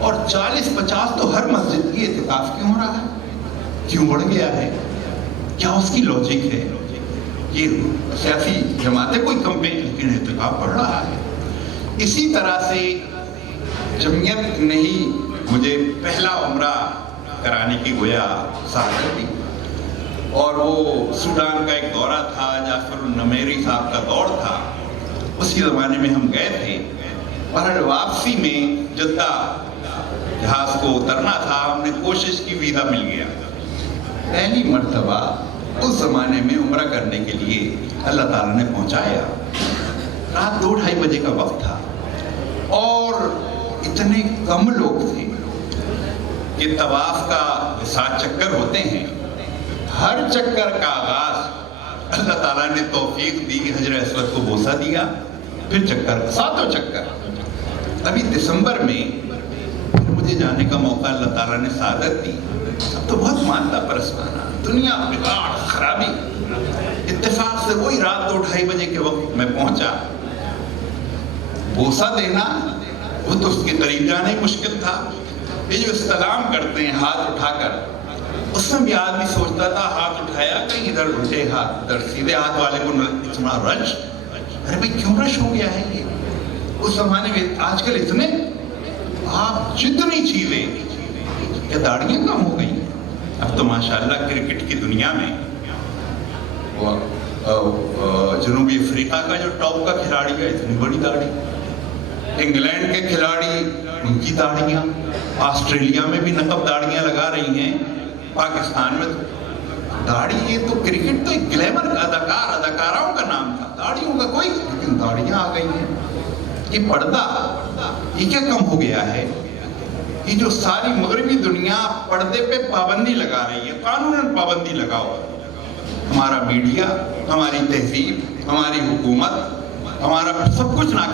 اور 40-50 تو ہر مسجد کی اعتکاف کیوں ہو رہا ہے؟ کیوں بڑھ گیا ہے؟ کیا اس کی لاجک ہے؟ یہ سیاسی جماعتیں کوئی کم پہ لیکن اعتکاف بڑھ رہا ہے۔ اسی طرح سے جمعیت نے ہی مجھے پہلا عمرہ کرانے کی گویا سعادت دی، اور وہ سوڈان کا ایک دورہ تھا، جعفر النمیری صاحب کا دور تھا، اسی زمانے میں ہم گئے تھے۔ اور واپسی میں جدہ جہاز کو اترنا تھا، ہم نے کوشش کی، ویزا مل گیا۔ پہلی مرتبہ اس زمانے میں عمرہ کرنے کے لیے اللہ تعالیٰ نے پہنچایا۔ رات 2-2:30 بجے کا وقت تھا اور اتنے کم لوگ تھے کہ طواف کا 7 چکر ہوتے ہیں، ہر چکر کا آغاز اللہ تعالیٰ نے توفیق دی، حجر اسود کو بوسہ دیا، پھر چکر 7 چکر۔ ابھی دسمبر میں مجھے جانے کا موقع اللہ تعالیٰ نے سعادت دی۔ اب تو بہت مادہ پرستانہ، دنیا بگاڑ خرابی، اتفاق سے وہی رات 2-2:30 بجے کے وقت میں پہنچا۔ بوسہ دینا وہ تو اس کے قریب جانا ہی مشکل تھا۔ یہ جو استلام کرتے ہیں ہاتھ اٹھا کر، اس میں بھی آدمی سوچتا تھا ہاتھ اٹھایا کہیں ادھر الٹے ہاتھ، ادھر سیدھے ہاتھ والے کو اتنا رش، ارے بھائی کیوں رش ہو گیا ہے یہ؟ اس زمانے میں آج کل اتنے آپ جتنی چیزیں، کیا داڑیاں کم ہو گئی ہیں؟ اب تو ماشاءاللہ کرکٹ کی دنیا میں جنوبی افریقہ کا جو ٹاپ کا کھلاڑی ہے اتنی بڑی داڑھی، انگلینڈ کے کھلاڑی ان کی داڑیاں، آسٹریلیا میں بھی نقب داڑیاں لگا رہی ہیں، پاکستان میں داڑھی، یہ تو کرکٹ تو ایک گلیمر کا اداکاراؤں کا نام تھا، داڑھیوں کا کوئی، لیکن داڑیاں آ گئی ہیں۔ یہ پردہ یہ کیا کم ہو گیا ہے؟ یہ جو ساری مغربی دنیا پردے پہ پابندی لگا رہی ہے، قانوناً پابندی لگاؤ، ہمارا میڈیا، ہماری تہذیب، ہماری حکومت، ہمارا سب کچھ نہ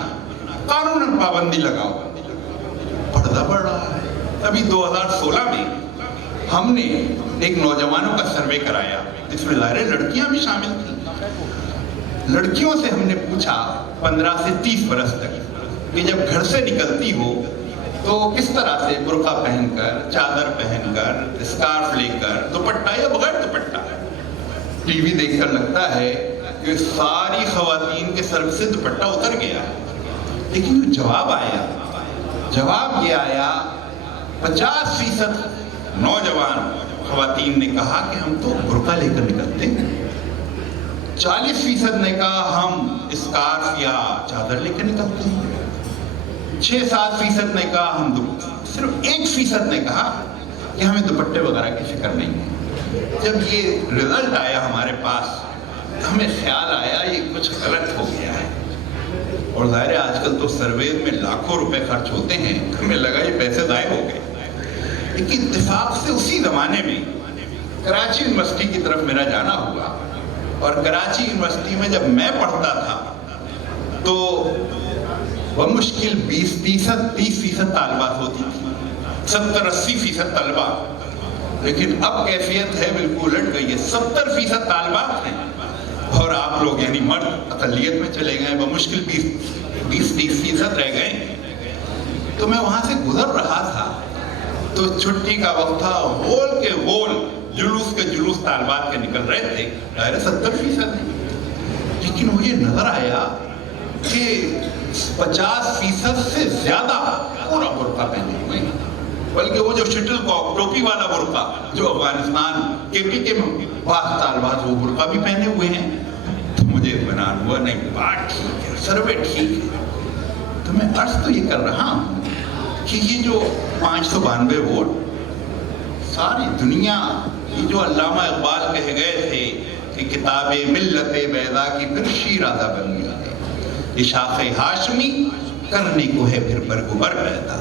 قانوناً پابندی لگاؤ، پردہ بڑھ رہا ہے۔ ابھی 2016 میں ہم نے ایک نوجوانوں کا سروے کرایا جس میں ظاہر لڑکیاں بھی شامل تھیں۔ لڑکیوں سے ہم نے پوچھا 15 سے 30 برس تک کہ جب گھر سے نکلتی ہو تو کس طرح سے، برقع پہن کر، چادر پہن کر، اسکارف لے کر، دوپٹہ یا بغیر دوپٹہ؟ ٹی وی دیکھ کر لگتا ہے کہ ساری خواتین کے سر سے دوپٹہ اتر گیا ہے، لیکن جو جواب یہ آیا 50% نوجوان خواتین نے کہا کہ ہم تو برقع لے کر نکلتے ہیں، 40% نے کہا ہم اسکارف یا چادر لے کر نکلتے ہیں، 6-7% نے کہا ہم صرف 1% نے کہا کہ ہمیں دوپٹے وغیرہ کی فکر نہیں ہے۔ جب یہ رزلٹ آیا ہمارے پاس ہمیں خیال آیا یہ کچھ غلط ہو گیا ہے، اور ظاہر ہے آج کل تو سروے میں لاکھوں روپے خرچ ہوتے ہیں، ہمیں لگا یہ پیسے ضائع ہو گئے، لیکن اتفاق سے اسی زمانے میں کراچی یونیورسٹی کی طرف میرا جانا ہوا، اور کراچی یونیورسٹی میں جب میں پڑھتا تھا تو بمشکل 20-30% طالبات ہوتی تھی، 70-80% طلبہ، لیکن اب کیفیت ہے بالکل الٹ گئی ہے، 70% طالبات ہیں اور آپ لوگ یعنی مرد اقلیت میں چلے گئے، بمشکل 20-30% رہ گئے۔ تو میں وہاں سے گزر رہا تھا تو چھٹی کا وقت تھا، غول کے غول جلوس کے جلوس طالبات کے نکل رہے تھے، ظاہر 70% ہیں، لیکن مجھے نظر آیا کہ 50% سے زیادہ پورا برقع پہنے ہوئے، بلکہ وہ جو شٹل کاک ٹوپی والا برقع جو افغانستان KP کے بعض طالبات وہ برقع بھی پہنے ہوئے ہیں، تو مجھے اطمینان ہوا نہیں بات ٹھیک ہے، سروے ٹھیک ہے۔ تو میں عرض تو یہ کر رہا ہوں کہ یہ جو 592 ووٹ ساری دنیا، یہ جو علامہ اقبال کہہ گئے تھے کہ کتاب ملت بیضا کی پھر شیرازہ بن گئی ہے، یہ شاخ ہاشمی کرنے کو ہے پھر برگبر پیدا،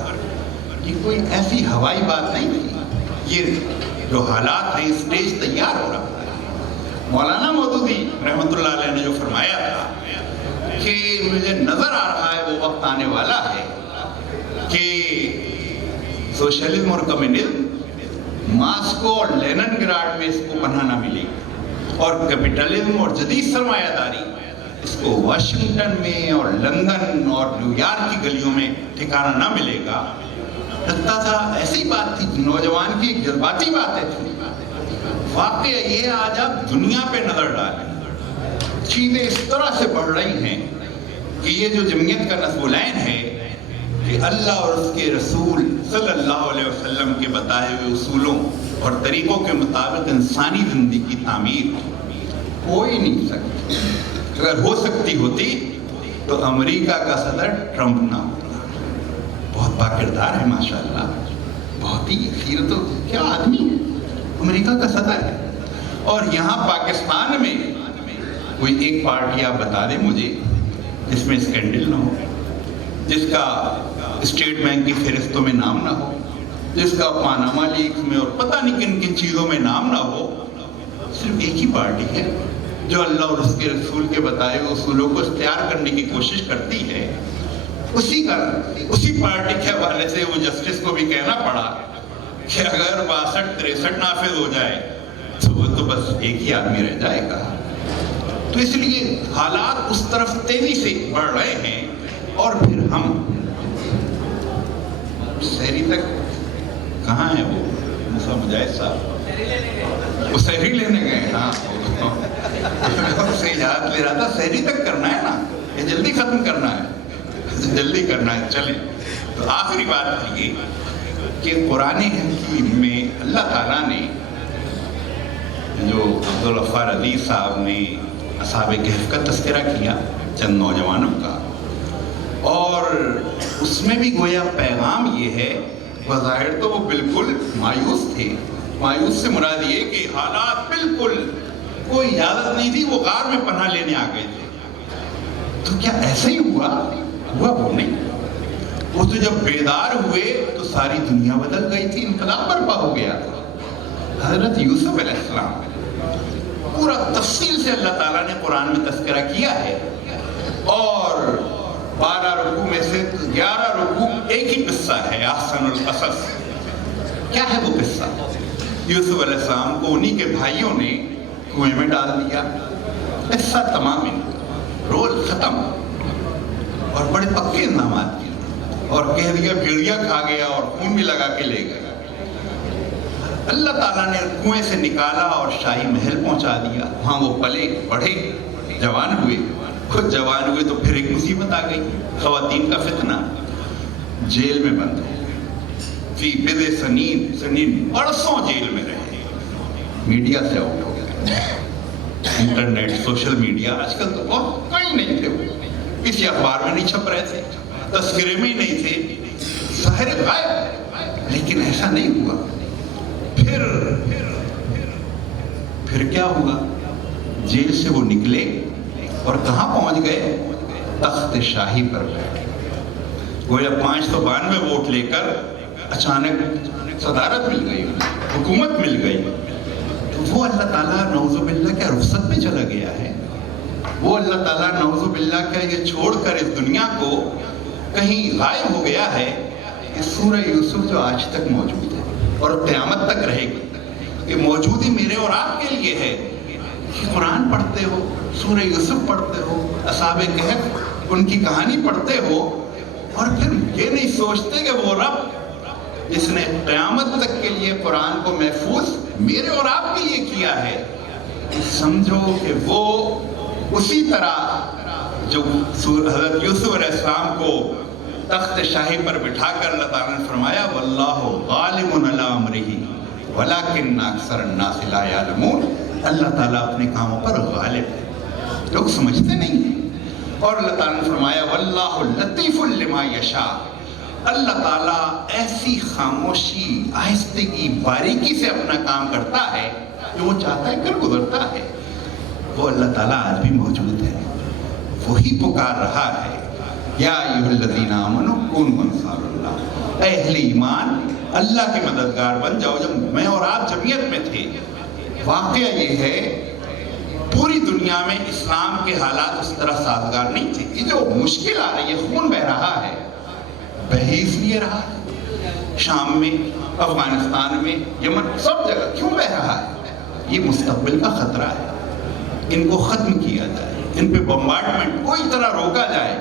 یہ کوئی ایسی ہوائی بات نہیں تھی، یہ جو حالات ہیں اسٹیج تیار ہو رہا ہے۔ مولانا مودودی رحمۃ اللہ علیہ نے جو فرمایا تھا کہ مجھے نظر آ رہا ہے وہ وقت آنے والا ہے کہ سوشلزم اور کمیونزم ماسکو اور لینن گراڈ میں اس کو پناہ نہ ملے گی، اور کیپٹلزم اور جدید سرمایہ داری اس کو واشنگٹن میں اور لندن اور نیو یارک کی گلیوں میں ٹھکانہ نہ ملے گا۔ لگتا تھا ایسی بات تھی، نوجوان کی ایک جذباتی باتیں تھی. واقعہ یہ آج آپ دنیا پہ نظر ڈالیں، چیزیں اس طرح سے بڑھ رہی ہیں کہ یہ جو جمعیت کا نصب العین ہے کہ اللہ اور اس کے رسول صلی اللہ علیہ وسلم کے بتائے ہوئے اصولوں اور طریقوں کے مطابق انسانی زندگی کی تعمیر کوئی نہیں سکتی. اگر ہو سکتی ہوتی تو امریکہ کا صدر ٹرمپ نہ ہوتا. بہت باکردار ہے ماشاءاللہ، بہت ہی سیرت و کیا آدمی ہے، امریکہ کا صدر ہے. اور یہاں پاکستان میں کوئی ایک پارٹی آپ بتا دیں مجھے جس میں اسکینڈل نہ ہو، جس کا اسٹیٹ بینک کی فہرستوں میں نام نہ ہو، جس کا پاناما لیکس میں اور پتہ نہیں کن کن چیزوں میں نام نہ ہو. صرف ایک ہی پارٹی ہے جو اللہ اور اس کے رسول کے بتائے ہوئے اصولوں کو اختیار کرنے کی کوشش کرتی ہے. اسی پارٹی کے حوالے سے وہ جسٹس کو بھی کہنا پڑا کہ اگر 62-63 نافذ ہو جائے تو وہ تو بس ایک ہی آدمی رہ جائے گا. تو اس لیے حالات اس طرف تیزی سے بڑھ رہے ہیں. اور پھر ہم سحری تک کہاں ہیں وہ موسیٰ مجاہد صاحب؟ وہ سحری لینے گئے. ہاں سے یاد لے رہا تھا سحری تک کرنا ہے نا، یہ جلدی ختم کرنا ہے، جلدی کرنا ہے. چلیں تو آخری بات یہ کہ قرآن حکیم میں اللہ تعالیٰ نے جو عبدالغفار عزیز صاحب نے اصحاب کہف کا تذکرہ کیا، چند نوجوانوں کا، اور اس میں بھی گویا پیغام یہ ہے. بظاہر تو وہ بالکل مایوس تھے. مایوس سے مراد یہ کہ حالات بالکل کوئی اجازت نہیں تھی، وہ غار میں پناہ لینے آ گئے تھے. تو کیا ایسا ہی ہوا وہ نہیں. وہ تو جب بیدار ہوئے تو ساری دنیا بدل گئی تھی، انقلاب برپا ہو گیا تھا. حضرت یوسف علیہ السلام پورا تفصیل سے اللہ تعالیٰ نے قرآن میں تذکرہ کیا ہے، اور 12 رکوع میں سے 11 رکوع ایک ہی قصہ ہے، احسن القصص. کیا ہے وہ قصہ؟ یوسف علیہ السلام کو انہی کے بھائیوں نے کنویں میں ڈال دیا. قصہ تمام رول ختم، اور بڑے پکے انعامات کیے، اور کہہ دیا بھیڑیا کھا گیا اور خون بھی لگا کے لے گیا. اللہ تعالیٰ نے کنویں سے نکالا اور شاہی محل پہنچا دیا. وہاں وہ پلے بڑھے، جوان ہوئے. خود جوان ہوئے تو پھر ایک مصیبت آ گئی، خواتین کا فتنہ. جیل میں بند ہو فی بضع سنین، برسوں جیل میں رہے. میڈیا سے آؤٹ ہو گیا. انٹرنیٹ، سوشل میڈیا آج کل تو بہت کہیں نہیں تھے، وہ کسی اخبار میں نہیں چھپ رہے تھے، تذکرے میں نہیں تھے، ظاہر غائب. لیکن ایسا نہیں ہوا. پھر کیا ہوا؟ جیل سے وہ نکلے اور کہاں پہنچ گئے؟ تخت شاہی پر بیٹھے. گویا 592 ووٹ لے کر اچانک صدارت مل گئی، حکومت مل گئی. تو وہ اللہ تعالیٰ نعوذ باللہ کیا رخصت پہ چلا گیا ہے؟ وہ اللہ تعالیٰ نعوذ باللہ کیا یہ چھوڑ کر اس دنیا کو کہیں غائب ہو گیا ہے؟ اس سورہ یوسف جو آج تک موجود ہے اور قیامت تک رہے گی، یہ موجودی میرے اور آپ کے لیے ہے کہ قرآن پڑھتے ہو، سورہ یوسف پڑھتے ہو، اصحاب کہف ان کی کہانی پڑھتے ہو، اور پھر یہ نہیں سوچتے کہ وہ رب جس نے قیامت تک کے لیے قرآن کو محفوظ میرے اور آپ کے لیے کیا ہے، سمجھو کہ وہ اسی طرح جو حضرت یوسف علیہ السلام کو تخت شاہی پر بٹھا کر اللہ تعالیٰ نے فرمایا واللہ غالب علی امرہ ولکن اکثر الناس لا یعلمون. اللہ تعالیٰ اپنے کاموں پر غالب ہے، لوگ سمجھتے نہیں ہیں. اور اللہ تعالیٰ نے فرمایا واللہ لطیف لما یشاء. اللہ تعالیٰ ایسی خاموشی، آہستگی، باریکی سے اپنا کام کرتا ہے، جو وہ چاہتا ہے کر گزرتا ہے. وہ اللہ تعالیٰ آج بھی موجود ہے، وہی پکار رہا ہے یا ایھا الذین آمنوا کونوا انصار اللہ. اے اہل ایمان، اللہ کے مددگار بن جاؤ. جب میں اور آپ جمعیت میں تھے، واقعہ یہ ہے پوری دنیا میں اسلام کے حالات اس طرح سازگار نہیں تھے. یہ جو مشکل آ رہی ہے، خون بہ رہا ہے، بہ ہی اس لیے رہا ہے. شام میں، افغانستان میں، یمن، سب جگہ کیوں بہ رہا ہے؟ یہ مستقبل کا خطرہ ہے. ان کو ختم کیا جائے، ان پہ بمبارڈمنٹ کوئی طرح روکا جائے.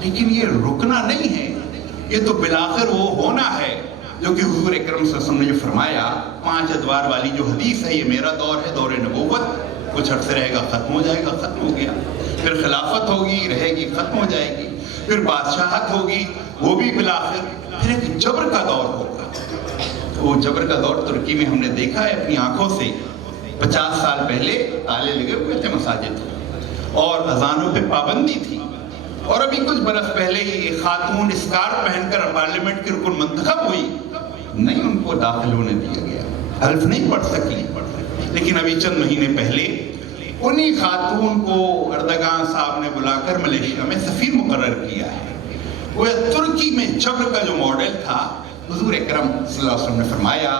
لیکن یہ رکنا نہیں ہے، یہ تو بلاخر وہ ہونا ہے جو کہ حضور اکرم صلی اللہ علیہ وسلم نے جو فرمایا 5 ادوار والی جو حدیث ہے، یہ میرا دور ہے، دور نبوت، کچھ عرصے رہے گا ختم ہو جائے گا، ختم ہو گیا، پھر خلافت ہوگی، رہے گی، ختم ہو جائے گی، پھر بادشاہت ہوگی، وہ بھی بلاخر، پھر ایک جبر کا دور ہوگا۔ وہ جبر کا دور ترکی میں ہم نے دیکھا ہے اپنی آنکھوں سے، 50 سال پہلے تالے لگے ہوئے تھے مساجد اور اذانوں پہ پابندی تھی، اور ابھی کچھ برس پہلے ہی ایک خاتون اسکارف پہن کر پارلیمنٹ کی رکن منتخب ہوئی، نہیں ان کو داخل ہونے دیا گیا، حلف نہیں پڑھ سکی، لیکن ابھی چند مہینے پہلے انہی خاتون کو اردگان صاحب نے بلا کر ملیشیا میں سفیر مقرر کیا ہے۔ وہ ترکی میں جبر کا جو ماڈل تھا، حضور اکرم صلی اللہ علیہ وسلم نے فرمایا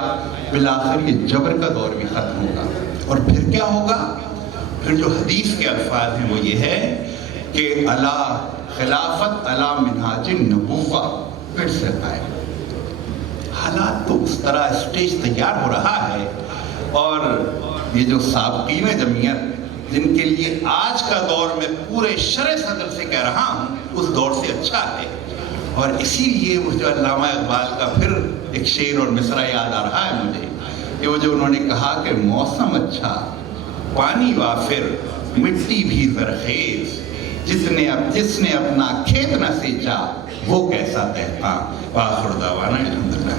بالآخر یہ جبر کا دور بھی ختم ہوگا، اور پھر کیا ہوگا؟ پھر جو حدیث کے الفاظ ہیں وہ یہ ہے کہ علی خلافت علی منہاج النبوہ، پھر سے آئے۔ حالات تو اس طرح اسٹیج تیار ہو رہا ہے، اور یہ جو سابقین جمعیت جن کے لیے آج کا دور میں پورے شرع صدر سے کہہ رہا ہوں اس دور سے اچھا ہے، اور اسی لیے وہ جو علامہ اقبال کا پھر ایک شعر اور مصرع یاد آ رہا ہے مجھے، کہ وہ جو انہوں نے کہا کہ موسم اچھا، پانی وافر، مٹی بھی زرخیز، جس نے اپنا کھیت نہ سینچا وہ کیسا کہتا۔ وآخر دعوانا الحمدللہ۔